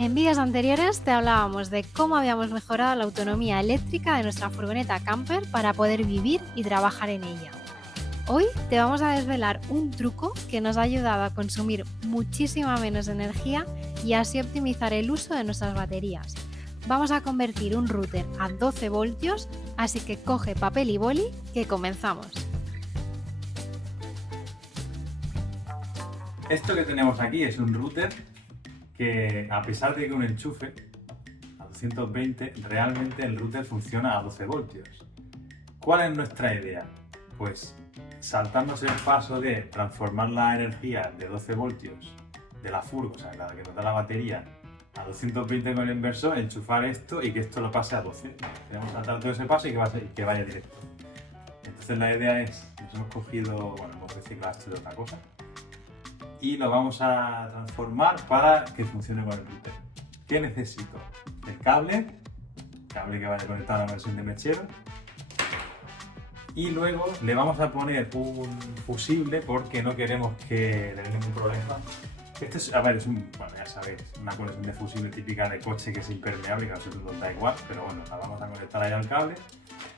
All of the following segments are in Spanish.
En vídeos anteriores te hablábamos de cómo habíamos mejorado la autonomía eléctrica de nuestra furgoneta camper para poder vivir y trabajar en ella. Hoy te vamos a desvelar un truco que nos ha ayudado a consumir muchísima menos energía y así optimizar el uso de nuestras baterías. Vamos a convertir un router a 12 voltios, así que coge papel y boli que comenzamos. Esto que tenemos aquí es un router que, a pesar de que un enchufe a 220, realmente el router funciona a 12 voltios. ¿Cuál es nuestra idea? Pues saltarnos el paso de transformar la energía de 12 voltios de la furgo, o sea, la que nos da la batería, a 220 con el inversor, enchufar esto y que esto lo pase a 12. Queremos saltar todo ese paso y que vaya directo. Entonces la idea es, nos hemos cogido, bueno, hemos reciclado esto de otra cosa y lo vamos a transformar para que funcione con el router. ¿Qué necesito? El cable que vaya conectado a la versión de mechero, y luego le vamos a poner un fusible porque no queremos que le dé ningún problema. Este es, a ver, bueno, ya sabéis, una conexión de fusible típica de coche que es impermeable, que a nosotros nos da igual, pero bueno, la vamos a conectar ahí al cable.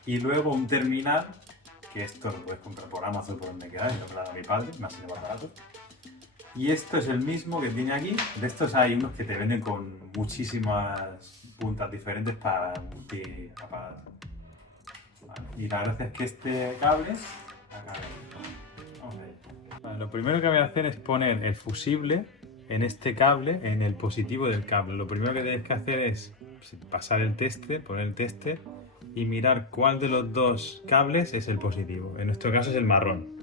Y luego un terminal, que esto lo puedes comprar por Amazon, por donde queráis, lo que lo da mi padre, más barato. Y esto es el mismo que tiene aquí. De estos hay unos que te venden con muchísimas puntas diferentes para multi-aparatos. Vale. Y la gracia es que este cable... Vale, lo primero que voy a hacer es poner el fusible en este cable, en el positivo del cable. Lo primero que tenéis que hacer es pasar el tester, poner el tester y mirar cuál de los dos cables es el positivo. En nuestro caso es el marrón.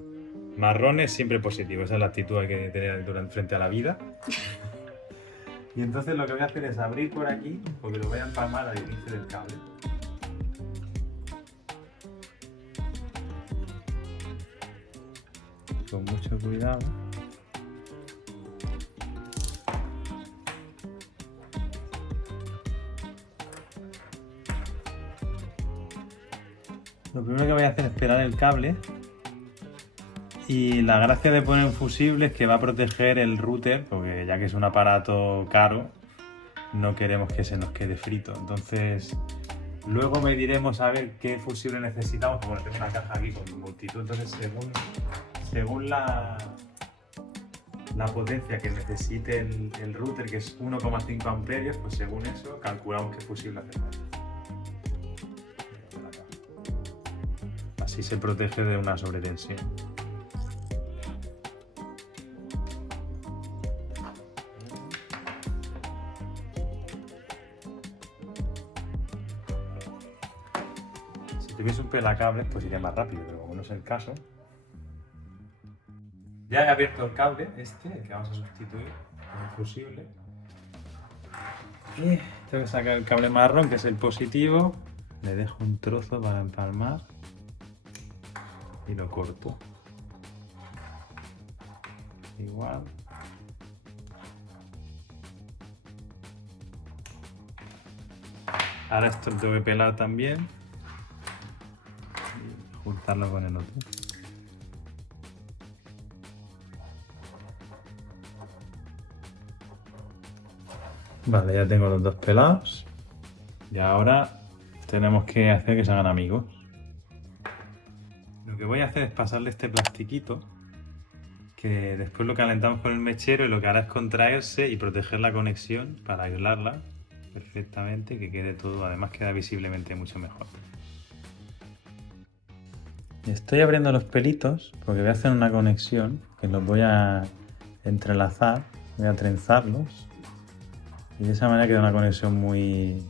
Marrón es siempre positivo, esa es la actitud que hay que tener frente a la vida. Y entonces lo que voy a hacer es abrir por aquí, porque lo voy a empalmar al inicio del cable. Con mucho cuidado. Lo primero que voy a hacer es pelar el cable. Y la gracia de poner un fusible es que va a proteger el router, porque ya que es un aparato caro, no queremos que se nos quede frito. Entonces, luego mediremos a ver qué fusible necesitamos, porque tengo una caja aquí con multitud. Entonces, según la potencia que necesite el router, que es 1,5 amperios, pues según eso calculamos qué fusible hace falta. Así se protege de una sobretensión. Si tuviese un pelacables, pues iría más rápido, pero como no es el caso. Ya he abierto el cable, el que vamos a sustituir con el fusible. Y tengo que sacar el cable marrón, que es el positivo. Le dejo un trozo para empalmar y lo corto. Igual. Ahora esto lo tengo que pelar también y juntarlo con el otro. Vale, ya tengo los dos pelados y ahora tenemos que hacer que se hagan amigos. Lo que voy a hacer es pasarle este plastiquito, que después lo calentamos con el mechero y lo que hará es contraerse y proteger la conexión para aislarla perfectamente y que quede todo, además queda visiblemente mucho mejor. Estoy abriendo los pelitos porque voy a hacer una conexión que los voy a entrelazar, voy a trenzarlos y de esa manera queda una conexión muy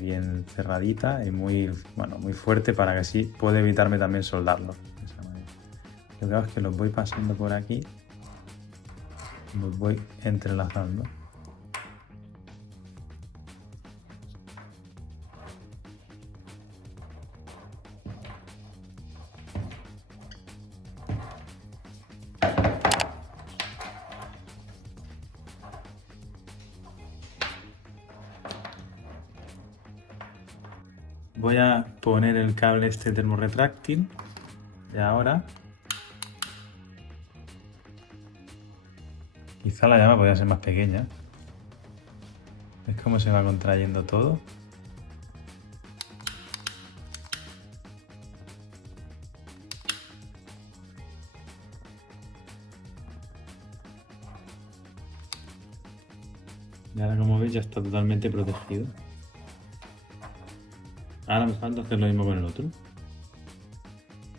bien cerradita y muy fuerte para que así pueda evitarme también soldarlos. De esa manera. Lo que hago es que los voy pasando por aquí, los voy entrelazando. Voy a poner el cable termorretráctil y ahora quizá la llama podría ser más pequeña. ¿Ves cómo se va contrayendo todo? Y ahora, como veis, ya está totalmente protegido. Ahora me falta hacer lo mismo con el otro.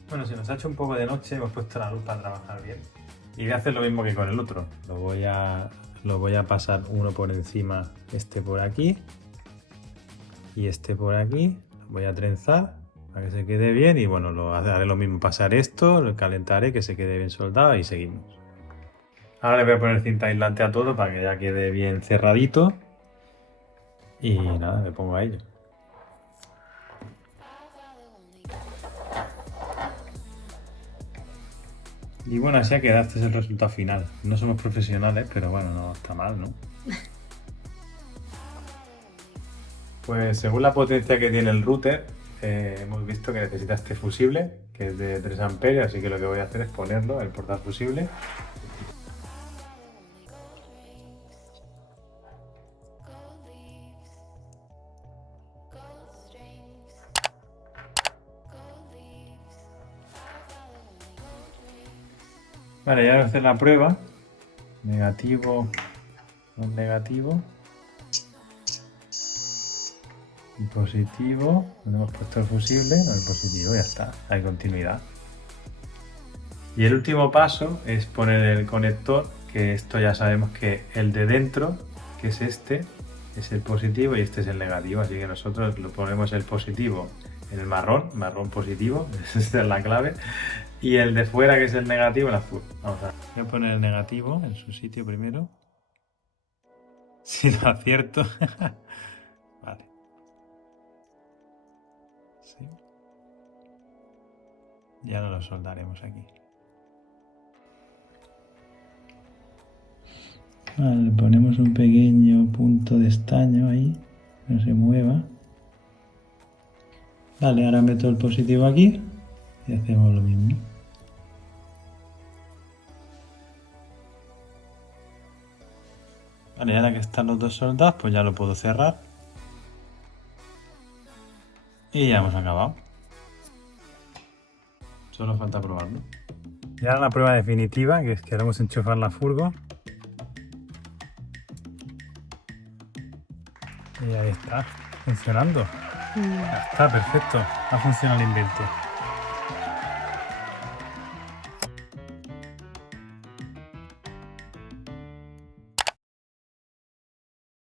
Bueno, se nos ha hecho un poco de noche, hemos puesto la luz para trabajar bien. Y voy a hacer lo mismo que con el otro. Lo voy a pasar uno por encima, este por aquí y este por aquí. Lo voy a trenzar para que se quede bien y bueno, haré lo mismo, pasar esto, lo calentaré, que se quede bien soldado y seguimos. Ahora le voy a poner cinta aislante a todo para que ya quede bien cerradito y nada, me pongo a ello. Y bueno, así ha quedado, este es el resultado final. No somos profesionales, pero bueno, no está mal, ¿no? Pues según la potencia que tiene el router, hemos visto que necesita este fusible, que es de 3 amperios, así que lo que voy a hacer es ponerlo, el portafusible. Vale, ya voy a hacer la prueba. Negativo, un negativo. Y positivo, donde hemos puesto el fusible, no el positivo, ya está, hay continuidad. Y el último paso es poner el conector, que esto ya sabemos que el de dentro, que es este, es el positivo y este es el negativo, así que nosotros lo ponemos el positivo en el marrón positivo, esa es la clave, y el de fuera, que es el negativo, el azul. Vamos a ver. Voy a poner el negativo en su sitio primero. Si lo acierto. Vale. Sí. Ya no lo soldaremos aquí. Vale, le ponemos un pequeño punto de estaño ahí, que no se mueva. Vale, ahora meto el positivo aquí y hacemos lo mismo. Vale, ahora que están los dos soldados, pues ya lo puedo cerrar. Y ya hemos acabado. Solo falta probarlo. Y ahora la prueba definitiva, que es que queremos enchufar la furgo. Y ahí está, funcionando. Ya está, perfecto. Ha funcionado el invento.